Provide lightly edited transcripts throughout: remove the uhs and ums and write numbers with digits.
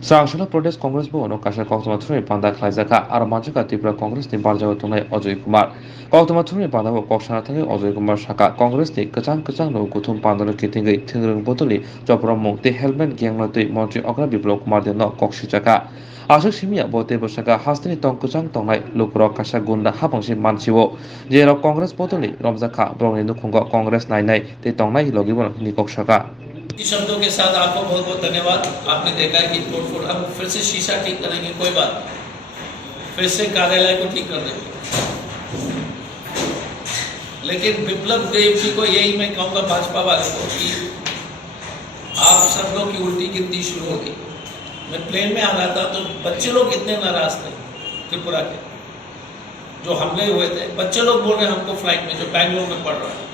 Sangshala Pradesh Congress Bhuvan Kasha Kautama Thuri Panda Klaizaka Armanjaka Tripura Congress ni Barjawa Tunai Ajay Kumar Kautama Thuri Panda Koksana Thani Ajay Kumar Shaka Congress ni Kachang no Guthum Pandana Kitingai Tingrung Botoli Jopramong Te Helmet Gyangla Te Montri Ogra Biplok Kumar de no Kokshijaka Ashok Shimia Bote Boshaka Hastini Tong Kuchang Tongai Lukro Kasha Gunda Hapangshi Manchiwo Jero Congress Botoli Romzaka Brongni Nukunga Congress Nai Te Tongai Logibon Nikokshaka शब्दों के साथ आपको बहुत बहुत धन्यवाद। आपने देखा है कि तोड़फोड़, हम फिर से शीशा ठीक करेंगे, कोई बात, फिर से कार्यालय को ठीक कर देंगे। लेकिन विप्लव देव जी को यही मैं कहूँगा भाजपा वालों को कि आप सब लोग की उल्टी गिनती शुरू होगी। मैं प्लेन में आ रहा था तो बच्चे लोग इतने नाराज थे त्रिपुरा के जो हमले हुए थे। बच्चे लोग बोल रहे हैं हमको फ्लाइट में, जो बैंगलोर में पढ़ रहा है,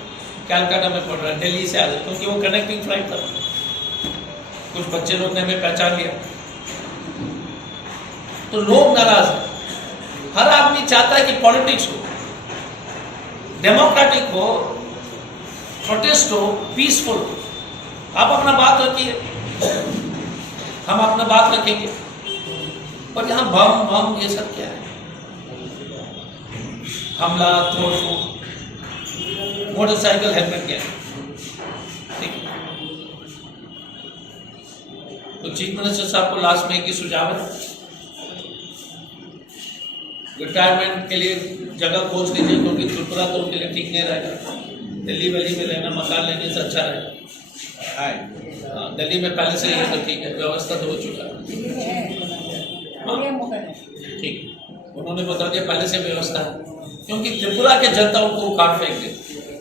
कैलकाटा में पढ़ रहा है, दिल्ली से आ रहे, क्योंकि वो कनेक्टिंग फ्लाइट था। कुछ बच्चे लोग ने हमें पहचान लिया, तो लोग नाराज हैं। हर आदमी चाहता है कि पॉलिटिक्स हो, डेमोक्रेटिक हो, प्रोटेस्ट हो, पीसफुल हो। आप अपना बात रखिए, हम अपना बात रखेंगे, पर यहां बम बम ये सब क्या है? हमला, तोड़फोड़, मोटरसाइकिल हेलमेट क्या है? ठीक है। तो चीफ मिनिस्टर साहब को लास्ट में एक ही सुझाव है, रिटायरमेंट के लिए जगह खोज लीजिए, क्योंकि त्रिपुरा तो उनके लिए ठीक नहीं रहेगा। दिल्ली वैली में रहना, मकान लेने से अच्छा रहेगा। दिल्ली में पहले से ही तो ठीक है, व्यवस्था तो हो चुका है। ठीक, उन्होंने बता दिया पहले से व्यवस्था है, क्योंकि त्रिपुरा के जनता को काट फेंक दे,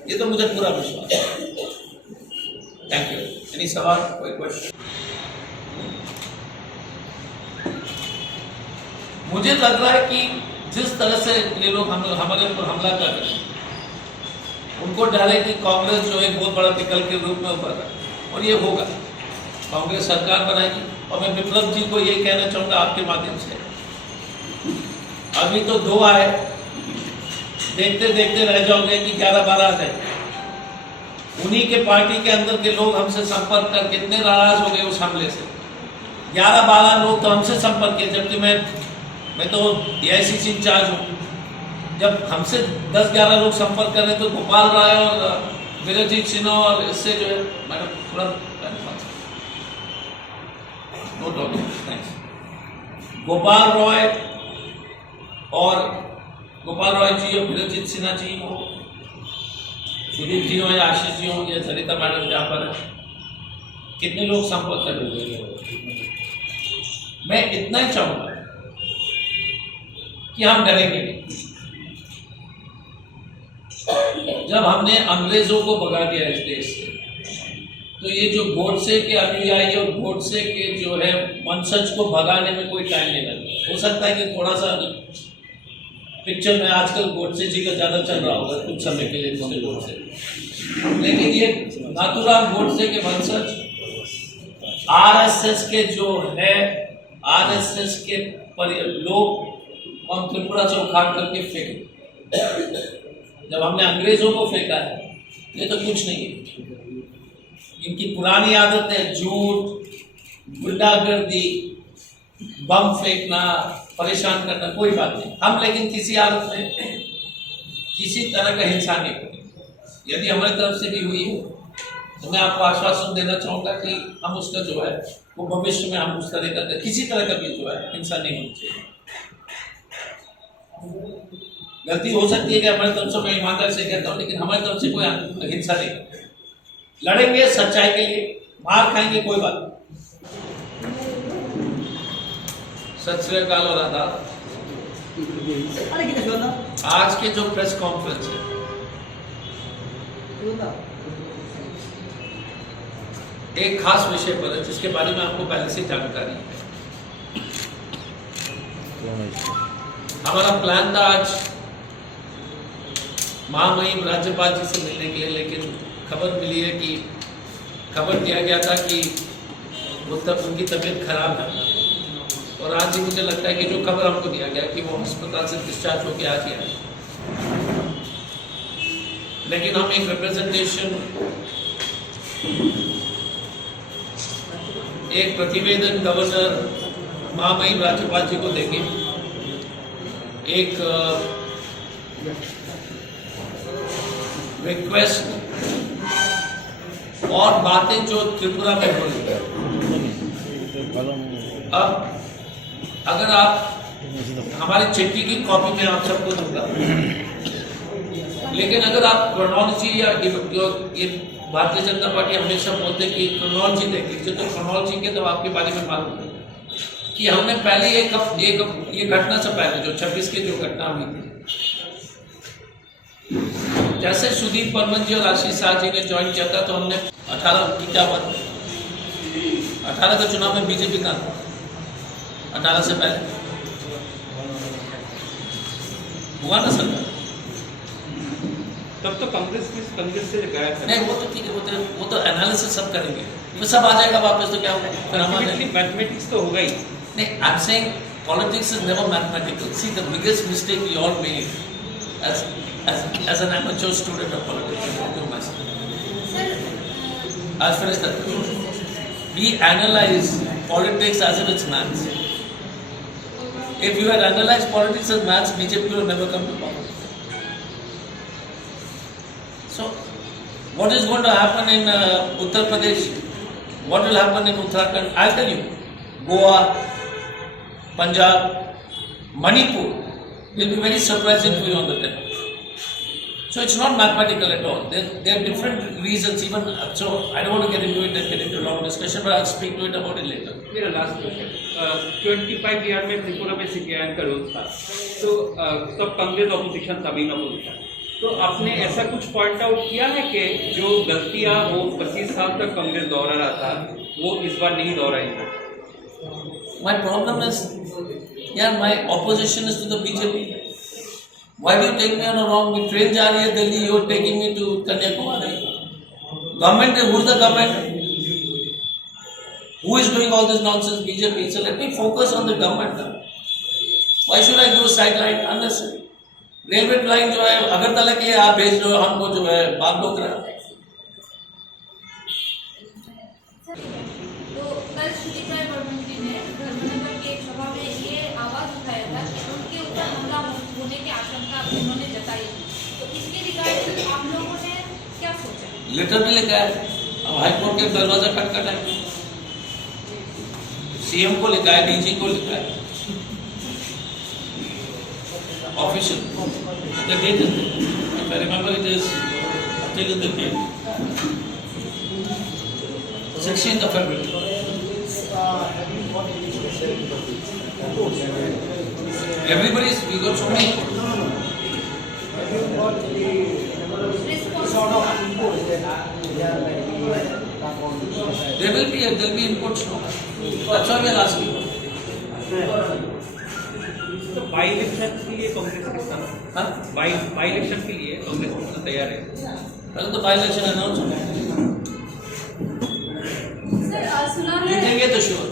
ये तो मुझे पूरा विश्वास है। Thank you. एनी सवाल, कोई क्वेश्चन? मुझे लग रहा है कि जिस तरह से ये लोग हमारे ऊपर हमला कर रहे हैं, उनको डर है कि कांग्रेस जो एक बहुत बड़ा विकल्प के रूप में उभर रहा है, और ये होगा, कांग्रेस सरकार बनाएगी। और मैं विप्लव जी को ये कहना चाहूंगा आपके माध्यम से, अभी तो 2 आए, देखते देखते रह जाओगे कि 11-12 आ जाए। उन्हीं के पार्टी के अंदर के लोग हमसे संपर्क कर कितने नाराज हो गए उस हमले से। 11-12 लोग तो हमसे संपर्क किए, जबकि मैं तो एआईसीसी इंचार्ज हूँ। जब हमसे 10-11 लोग संपर्क कर रहे तो गोपाल राय और वीरजीत सिन्हा और इससे जो है मैडम थोड़ा गोपाल रॉय जी और वीरजीत सिन्हा जी हो, सुदीप जी हो या आशीष जी हो या सरिता मैडम जहाँ पर है, कितने लोग संपर्क कर रहे हैं। मैं इतना ही चाहूंगा कि हम डरेंगे नहीं। जब हमने अंग्रेजों को भगा दिया इस देश से, तो ये जो गोडसे के अनुयायी और गोडसे के जो है वंशज को भगाने में कोई टाइम नहीं लगता। हो सकता है कि थोड़ा सा पिक्चर में आजकल गोडसे जी का ज्यादा चल रहा होगा कुछ समय के लिए गोडसे, लेकिन ये नाथूराम गोडसे के वंशज आरएसएस के जो है, आरएसएस के लोग हम त्रिपुरा से उखाड़ करके फेंके। जब हमने अंग्रेजों को फेंका है, ये तो कुछ नहीं है। इनकी पुरानी आदत है झूठ, गुंडागर्दी, बम फेंकना, परेशान करना, कोई बात नहीं। हम लेकिन किसी हालत में किसी तरह का हिंसा नहीं करेंगे। यदि हमारी तरफ से भी हुई है तो मैं आपको आश्वासन देना चाहूंगा कि हम उसका जो है वो भविष्य में हम उस तरह का किसी तरह का भी जो है हिंसा नहीं होनी चाहिए। गलती हो सकती है कि हमारी तरफ से, मैं ईमानदारी से कहता हूँ, लेकिन हमारी तरफ से कोई हिंसा नहीं करते। लड़ेंगे सच्चाई के लिए, मार खाएंगे, कोई बात नहीं। सत श्री अकाल और आदाब। आज के जो प्रेस कॉन्फ्रेंस है, एक खास विषय पर है जिसके बारे में आपको पहले से जानकारी है। हमारा प्लान था आज महामहिम राज्यपाल जी से मिलने के लिए, लेकिन खबर मिली है कि खबर दिया गया था कि उनकी तबीयत खराब है, और आज ही मुझे लगता है कि जो खबर हमको दिया गया कि वो अस्पताल से डिस्चार्ज होकर आज ही आए। लेकिन हम एक रिप्रेजेंटेशन, एक प्रतिवेदन गवर्नर महामहिम राज्यपाल जी को देंगे। एक रिक्वेस्ट और बातें जो त्रिपुरा में हो रही है। अब अगर आप हमारी चिट्ठी की कॉपी में आप सबको दूंगा, लेकिन अगर आप क्रोनोलॉजी या ये भारतीय जनता पार्टी हमेशा बोलते हैं कि क्रोनोलॉजी देखें, तो क्रोनोलॉजी के तो आपके बारे में मालूम है कि हमने पहले ये घटना से पहले जो 26 की जो घटना हुई थी, जैसे सुदीप बर्मन जी और आशीष शाह जी ने ज्वाइन किया था, तो हमने 18 की क्या बात 18 के चुनाव में बीजेपी का 18 से पहले हुआ ना सर, तब तो कांग्रेस से गायब है। नहीं वो तो ठीक है, वो तो एनालिसिस सब करेंगे, फिर सब आ जाएगा वापस, तो क्या होगा फिर हमारे मैथमेटिक्स तो होगा ही नहीं। I am saying politics is never mathematical. See the biggest mistake we all made as an amateur student of politics, you myself. I'll finish that. We analyze politics as if it's maths. If you had analyzed politics as maths, BJP will never come to power. So, what is going to happen in Uttar Pradesh? What will happen in Uttarakhand? I'll tell you. Goa, Punjab, Manipur will be very surprising for you on the 10th. So it's not mathematical at all. There are different reasons even. So I don't want to get into it and get into a long discussion, but I'll speak to it about it later. मेरा last question 25 year में त्रिपुरा में CPIM का role था, तो तब Congress opposition था, main opposition. तो आपने ऐसा कुछ पॉइंट आउट किया है कि जो गलतियां वो 25 साल तक कांग्रेस दोहरा रहा था वो इस बार नहीं दोहराएंगे? My problem is, yeah, my opposition is to the BJP. Why do you take me on a wrong way? Train जा रही है Delhi, you're taking me to Kanyakumari. Government, who's the government? Who is doing all this nonsense? BJP. So let me focus on the government. Why should I do sideline unnecessary? Railway line जो है अगरतला के लिए आप भेज दो, हमको जो है बात लोग रहा। तो कल सुदीप बर्मन जी ने धर्मनगर के एक सभा में ये आवाज उठाया था कि उनके ऊपर हमला होने की आशंका उन्होंने जताई। तो इसके रिगार्डिंग आप लोगों ने क्या सोचा? लेटर भी लिखा है, अब हाईकोर्ट के दरवाजा खटखटा है, सीएम को लिखा है, डीजी को लिखा है, official. The date is, if I remember, it is, I'll tell you the date, 16th of February. Everybody's, we got so many. There will be inputs. No? That's why we are asking. तो by election के लिए कांग्रेस किस तरह? हाँ? By election के लिए कांग्रेस कितना तैयार है? पहले तो बाई इलेक्शन अनाउंस हो सर सुना है, जीतेंगे तो श्योर।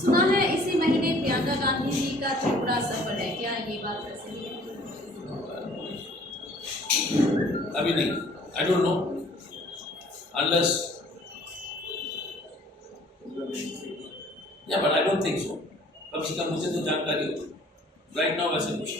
सुना है इसी महीने प्रियंका गांधी जी का त्रिपुरा सफर है, क्या ये बात सही है? अभी नहीं, I don't know, unless yeah, but I don't think so. कम से कम मुझे तो जानकारी हो राइट नाउ वैसे कुछ।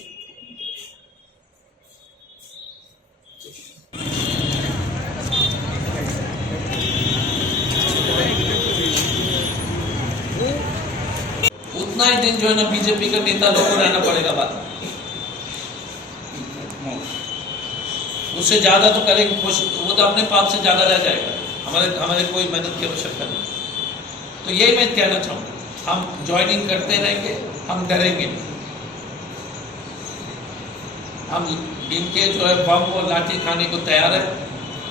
उतना ही दिन जो है ना बीजेपी का नेता लोगों को रहना पड़ेगा बात, उससे ज्यादा तो करेंगे, वो तो अपने पाप से ज्यादा रह जाएगा, हमारे कोई मेहनत की आवश्यकता नहीं। तो यही मैं कहना चाहूँगा, हम ज्वाइनिंग करते रहेंगे, हम डरेंगे नहीं। हम इनके जो है बम और लाठी खाने को तैयार है,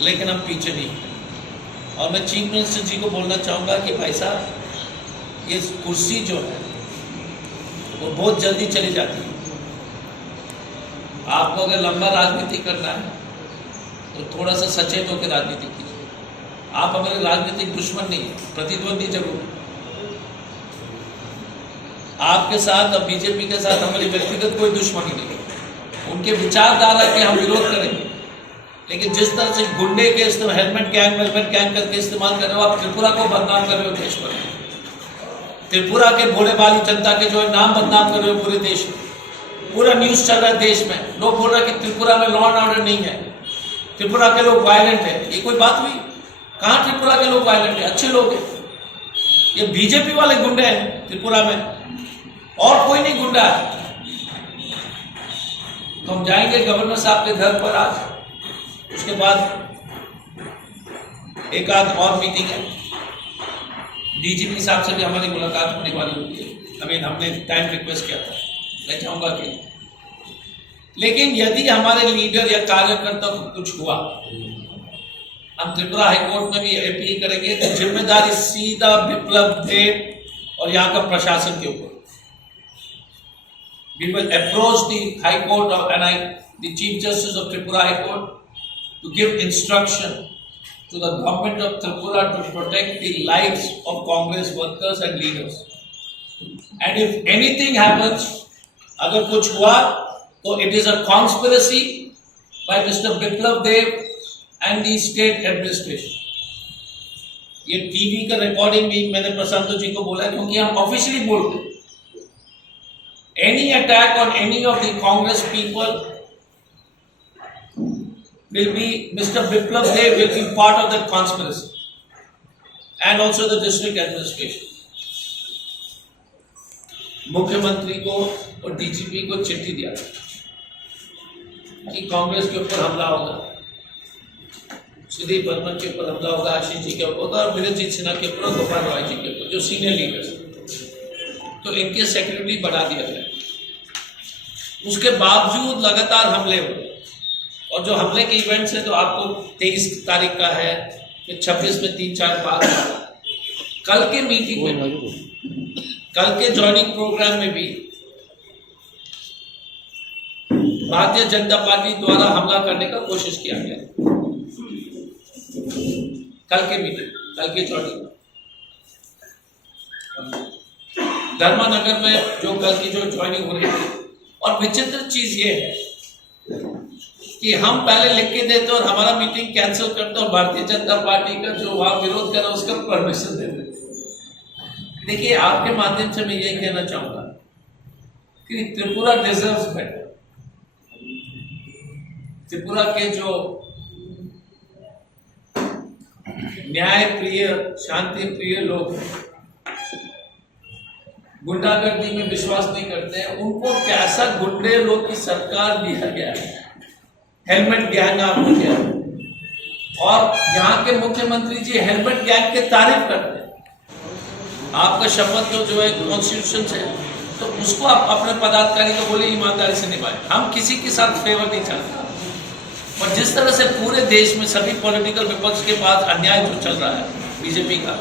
लेकिन हम पीछे नहीं हैं। और मैं चीफ मिनिस्टर जी को बोलना चाहूँगा कि भाई साहब, ये कुर्सी जो है वो बहुत जल्दी चली जाती है। आपको अगर लंबा राजनीति करना है तो थोड़ा सा सचेत होकर राजनीति कीजिए। आप हमारे राजनीतिक दुश्मन नहीं है, प्रतिद्वंदी जरूर है। आपके साथ और बीजेपी के साथ हमारी व्यक्तिगत कोई दुश्मनी नहीं है, उनके विचारधारा के हम विरोध करेंगे, लेकिन जिस तरह से गुंडे के हेलमेट गैंग वेलमेट गैंग करके इस्तेमाल कर रहे हो, आप त्रिपुरा को बदनाम कर रहे हो देश पर। त्रिपुरा के भोले वाली जनता के जो है नाम बदनाम कर रहे हो पूरे देश में, पूरा न्यूज चल रहा है देश में, लोग बोल रहे हैं कि त्रिपुरा में लॉ एंड ऑर्डर नहीं है, त्रिपुरा के लोग वायलेंट है। ये कोई बात हुई? कहाँ त्रिपुरा के लोग वायलेंट है? अच्छे लोग हैं। ये बीजेपी वाले गुंडे हैं त्रिपुरा में, और कोई नहीं गुंडा है। तो हम जाएंगे गवर्नर साहब के घर पर आज, उसके बाद एक आध और मीटिंग है, डीजीपी साहब से भी हमारी मुलाकात होने वाली होती है। हमने टाइम रिक्वेस्ट किया था, मैं चाहूंगा कि, लेकिन यदि हमारे लीडर या कार्यकर्ता को कुछ हुआ, हम त्रिपुरा हाईकोर्ट में भी अपील करेंगे तो जिम्मेदारी सीधा बिप्लब देव और यहाँ का प्रशासन के ऊपर। We will approach the High Court of the Chief Justice of Tripura High Court to give instruction to the government of Tripura to protect the lives of Congress workers and leaders. And if anything happens, अगर कुछ हुआ तो it is a conspiracy by Mr. Biplav Dev and the state administration. ये TV का recording भी मैंने प्रशांत जी को बोला क्योंकि हम ऑफिशियली बोलते हैं, any attack on any of the Congress people will be, Mr. Biplav Dev will be part of that conspiracy, and also the district administration. मुख्यमंत्री को और डीजीपी को चिट्ठी दिया कि कांग्रेस के ऊपर हमला होगा, सुदीप बर्मन के ऊपर हमला होगा, आशीष जी के ऊपर और वीरेंद्र सिन्हा के ऊपर, गोपाल रॉय जी के ऊपर, जो सीनियर लीडर्स, तो इनके सेक्रेटरी बढ़ा दिया गया। उसके बावजूद लगातार हमले हुए, और जो हमले के इवेंट्स है तो आपको 23 तारीख का है, फिर 26 में 3-4 बार, कल के मीटिंग में, कल के ज्वाइनिंग प्रोग्राम में भी भारतीय जनता पार्टी द्वारा हमला करने का कोशिश किया गया। कल के मीटिंग, कल के ज्वाइनिंग धर्मानगर में जो कल की जो ज्वाइनिंग हो रही थी, और विचित्र चीज ये है कि हम पहले लिख के देते और हमारा मीटिंग कैंसिल करते और भारतीय जनता पार्टी का जो वहां विरोध कर रहा है उसका परमिशन दे देते। देखिए, आपके माध्यम से मैं यही कहना चाहूंगा कि त्रिपुरा डिजर्व्स बेटर। त्रिपुरा के जो न्याय प्रिय, शांति प्रिय लोग गुंडागर्दी में विश्वास नहीं करते हैं, उनको कैसा गुंडे लोग की सरकार दिया गया है, हेलमेट गैंग आपको दिया है, और यहाँ के मुख्यमंत्री जी हेलमेट गैंग के तारीफ करते हैं। आपका शपथ जो है कॉन्स्टिट्यूशन से, तो उसको आप अपने पदाधिकारी को बोले ईमानदारी से निभाए। हम किसी के साथ फेवर नहीं चाहते, और जिस तरह से पूरे देश में सभी पॉलिटिकल विपक्ष के पास अन्याय जो चल रहा है बीजेपी का,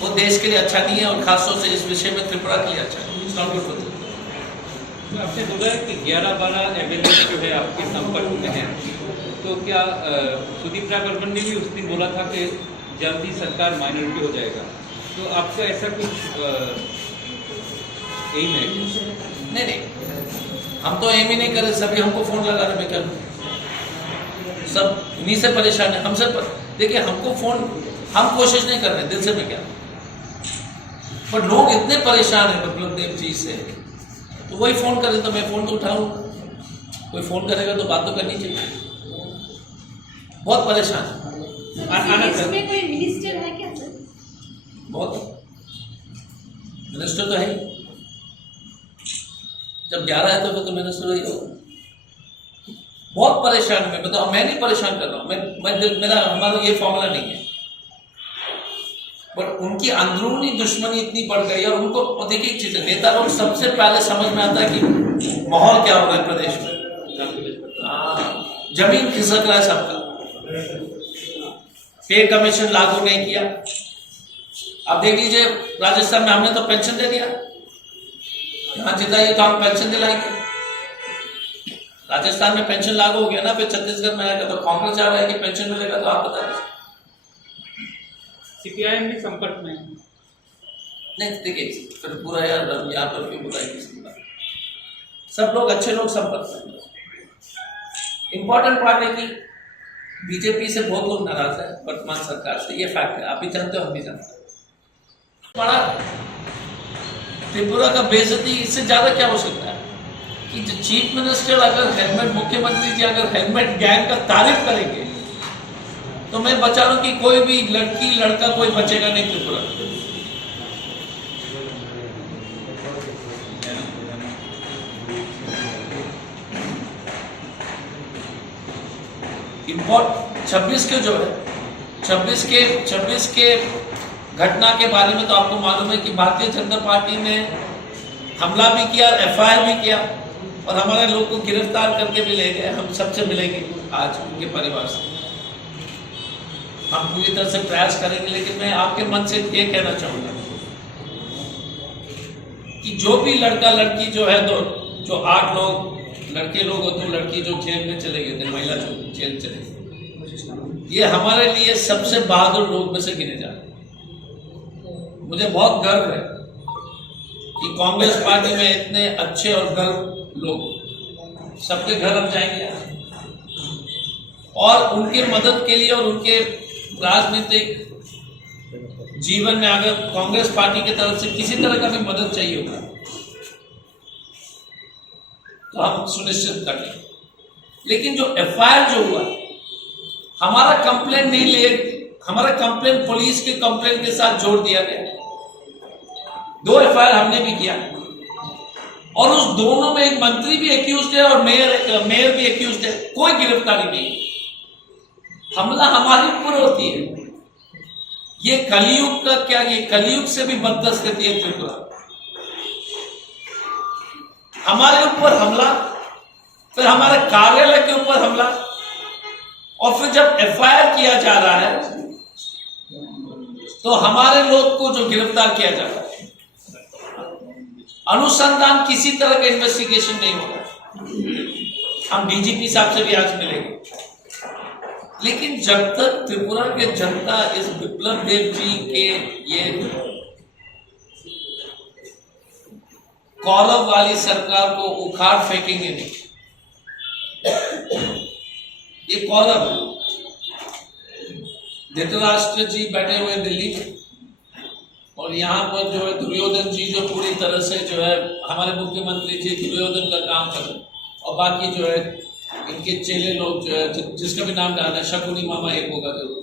वो देश के लिए अच्छा नहीं है, और खासतौर से इस विषय में त्रिपुरा के लिए अच्छा है। तो आपने बोला है कि 11-12 एमएलए जो है आपके संपर्क में हैं, तो क्या सुदीप राय बर्मन ने भी उस दिन बोला था कि जल्दी सरकार माइनॉरिटी हो जाएगा, तो आपका ऐसा कुछ एम है? नहीं, हम तो एम ही नहीं कर रहे, सभी हमको फोन लगा रहे, मैं कर सब इन्हीं से परेशान है, हमसे देखिए हमको फोन, हम कोशिश नहीं कर रहे दिल से, मैं क्या, पर लोग इतने परेशान है बिप्लब देव जी से, तो वही फोन करे तो मैं फोन तो उठाऊंगा, कोई फोन करेगा तो बात तो करनी चाहिए, बहुत परेशान है। इसमें कोई मिनिस्टर है क्या सर? बहुत मिनिस्टर तो है ही, जब 11 है तो मिनिस्टर ही होगा। बहुत परेशान है, मतलब मैं नहीं परेशान कर रहा हूँ, मेरा हमारा ये फॉर्मूला नहीं है, पर उनकी अंदरूनी दुश्मनी इतनी बढ़ गई, और उनको देखिए एक चीज है, नेता लोग सबसे पहले समझ में आता है कि माहौल क्या हो रहा है प्रदेश में, जमीन खिसक रहा है सबका, पे कमीशन लागू नहीं किया। अब देख लीजिए राजस्थान में हमने तो पेंशन दे दिया, यहाँ जिताइए तो हम पेंशन दिलाएंगे, राजस्थान में पेंशन लागू हो गया ना, फिर छत्तीसगढ़ में आएगा तो कांग्रेस जा रहा है कि पेंशन मिलेगा, तो आप बताइए। सीपीआईएम भी संपर्क में नहीं, देखिए फिर पूरा यार यहाँ पर क्यों बुलाई किसकी बात, सब लोग अच्छे लोग संपर्क में। इंपॉर्टेंट पार्ट है कि बीजेपी से बहुत लोग नाराज है वर्तमान सरकार से, ये फैक्ट है, आप भी जानते हो, हम भी जानते हैं। बड़ा त्रिपुरा का बेइज्जती इससे ज्यादा क्या हो सकता है कि जो चीफ मिनिस्टर अगर हेलमेट, मुख्यमंत्री जी अगर हेलमेट गैंग का तारीफ करेंगे तो मैं बचा रहा हूं कि कोई भी लड़की लड़का कोई बचेगा नहीं त्रिपुरा। इम्पोर्ट 26 के जो है 26 के घटना के बारे में तो आपको मालूम है कि भारतीय जनता पार्टी ने हमला भी किया, एफआईआर भी किया और हमारे लोग को गिरफ्तार करके भी ले गए। हम सबसे मिलेंगे आज उनके परिवार से, हम पूरी तरह से प्रयास करेंगे। लेकिन मैं आपके मन से ये कहना चाहूंगा कि जो भी लड़का लड़की जो है, जो 8 लोग लड़के लोग और 2 लड़की जो जेल में चले गए थे, महिला जो जेल चले गए, ये हमारे लिए सबसे बहादुर लोग में से गिने जाते हैं। मुझे बहुत गर्व है कि कांग्रेस पार्टी में इतने अच्छे और गर्व लोग, सबके घर हम जाएंगे और उनके मदद के लिए और उनके राजनीतिक जीवन में अगर कांग्रेस पार्टी की तरफ से किसी तरह का भी मदद चाहिए होगा तो हम सुनिश्चित करेंगे। लेकिन जो एफआईआर जो हुआ, हमारा कंप्लेंट नहीं ले, हमारा कंप्लेंट पुलिस के कंप्लेंट के साथ जोड़ दिया गया। 2 एफआईआर हमने भी किया और उस दोनों में एक मंत्री भी एक्यूज्ड है और मेयर भी एक्यूज्ड है। कोई गिरफ्तारी नहीं। हमला हमारे ऊपर होती है। ये कलयुग का क्या, ये कलयुग से भी बदतर स्थिति है त्रिपुरा। हमारे ऊपर हमला, फिर हमारे कार्यालय के ऊपर हमला, और फिर जब एफआईआर किया जा रहा है तो हमारे लोग को जो गिरफ्तार किया जा रहा है, अनुसंधान किसी तरह का इन्वेस्टिगेशन नहीं होगा। हम डीजीपी साहब से भी आज मिलेंगे। लेकिन जब तक त्रिपुरा के जनता इस विप्लव देव जी के ये कौरव वाली सरकार को उखाड़ फेंकेंगे नहीं, ये कौरव धृतराष्ट्र जी बैठे हुए दिल्ली में और यहाँ पर जो है दुर्योधन जी जो पूरी तरह से जो है हमारे मुख्यमंत्री जी दुर्योधन का काम कर रहे, और बाकी जो है इनके चेले लोग जो है जिसका भी नाम डालना है, शकुनी मामा एक होगा जरूर,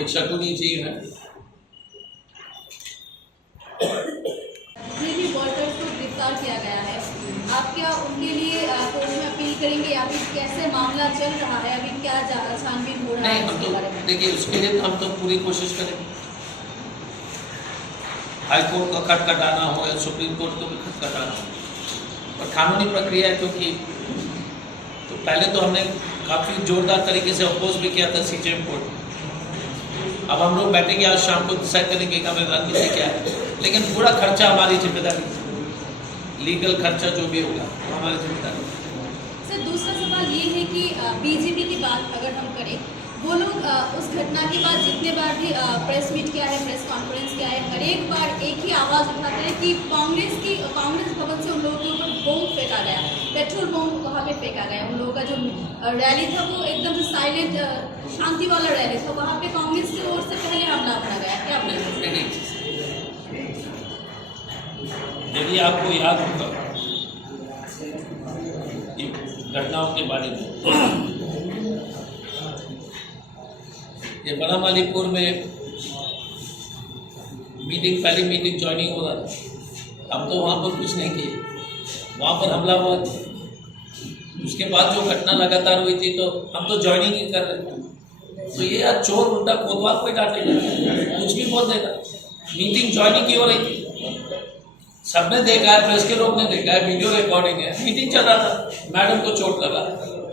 एक शकुनी जी है। जितने भी वोटर्स को गिरफ्तार किया गया है, आप क्या उनके लिए कोर्ट में अपील करेंगे या फिर कैसे मामला चल रहा है, अभी क्या छानबीन हो रहा है? नहीं, हम तो देखिए उसके लिए हम तो पूरी कोशिश करेंगे। हाईकोर्ट का खटखटाना हो या सुप्रीम कोर्ट को भी खटखटाना हो, और कानूनी प्रक्रिया है क्योंकि तो पहले तो हमने काफ़ी जोरदार तरीके से अपोज भी किया था सीजेएम कोर्ट। अब हम लोग बैठेंगे आज शाम को डिसाइड करेंगे कि हमें रणनीति क्या है, लेकिन पूरा खर्चा हमारी जिम्मेदारी, लीगल खर्चा जो भी होगा हमारी जिम्मेदारी। सर दूसरा सवाल ये है कि बीजेपी की बात अगर हम करें, वो लोग उस घटना के बाद जितने बार भी प्रेस मीट किया है, प्रेस कॉन्फ्रेंस किया है, हर एक बार एक ही आवाज़ उठाते हैं कि कांग्रेस भवन से उन लोगों के ऊपर बम फेंका गया, पेट्रोल बम वहाँ पे फेंका गया। उन लोगों का जो रैली था वो एकदम से साइलेंट शांति वाला रैली था, वहाँ पे कांग्रेस की ओर से पहले हमला करा गया। क्या बोलेंगे? यदि आपको याद होगा घटनाओं के बारे में, ये बनामालीपुर में पहली मीटिंग ज्वाइनिंग हो रहा था, हम तो वहाँ पर कुछ नहीं किए, वहाँ पर हमला हुआ था। उसके बाद जो घटना लगातार हुई थी तो हम तो ज्वाइनिंग ही कर रहे थे। तो ये यार चोर उल्टा कोतवाल कोई डांटेगा, कुछ भी बोल देगा। मीटिंग ज्वाइनिंग की हो रही थी, सबने देखा है, प्रेस के लोग ने देखा है, वीडियो रिकॉर्डिंग है, मीटिंग चल रहा था, मैडम को चोट लगा,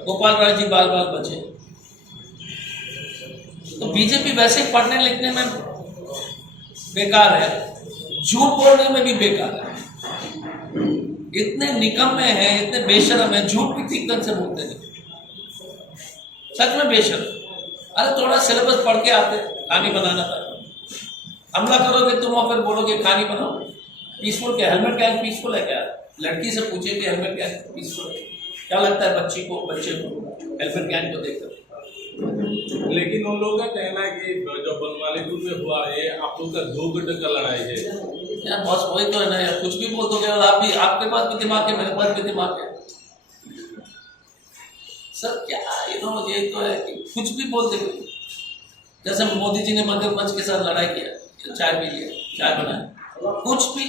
गोपाल राय जी बाल बाल बचे। तो बीजेपी वैसे पढ़ने लिखने में बेकार है, झूठ बोलने में भी बेकार है, इतने निकम्मे हैं, इतने बेशरम है, झूठ भी ठीक ढंग से बोलते नहीं, सच में बेशरम। अरे थोड़ा सिलेबस पढ़ के आते, कहानी बनाना था। हमला करोगे तुम और फिर बोलोगे कहानी बनाओ। पीसफुल क्या, हेलमेट क्या पीसफुल है क्या? लड़की से पूछे कि हेलमेट क्या पीसफुल है? क्या लगता है बच्चे को हेलमेट गैंग को देखकर? लेकिन उन लोगों का कहना है कि जो बनमालीपुर में हुआ है आप लोग का 2 गुट का लड़ाई है। यार बस वही तो है ना यार, कुछ भी बोल दोगे और आप भी, आपके पास भी दिमाग है, मेरे पास भी दिमाग है सर। क्या ये तो है कि कुछ भी बोल देंगे। जैसे मोदी जी ने मगरमच्छ के साथ लड़ाई किया, चाय पी लिया, चाय बनाया, कुछ भी।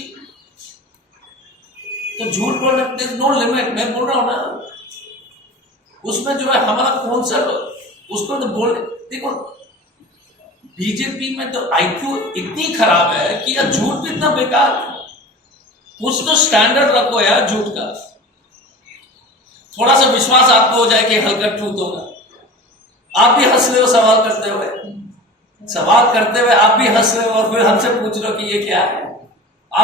तो झूठ बोलने देयर इज नो लिमिट। मैं बोल रहा हूँ ना, उसमें जो है हमारा कौन सा, उसको तो बोल, देखो बीजेपी में तो आईक्यू इतनी खराब है कि यार झूठ भी इतना बेकार है। कुछ तो स्टैंडर्ड रखो यार झूठ का। थोड़ा सा विश्वास आपको हो जाए कि हल्का ट्रूथ होगा। आप भी हंस रहे हो सवाल करते हुए, आप भी हंस रहे हो और फिर हमसे पूछ रहे हो कि ये क्या है।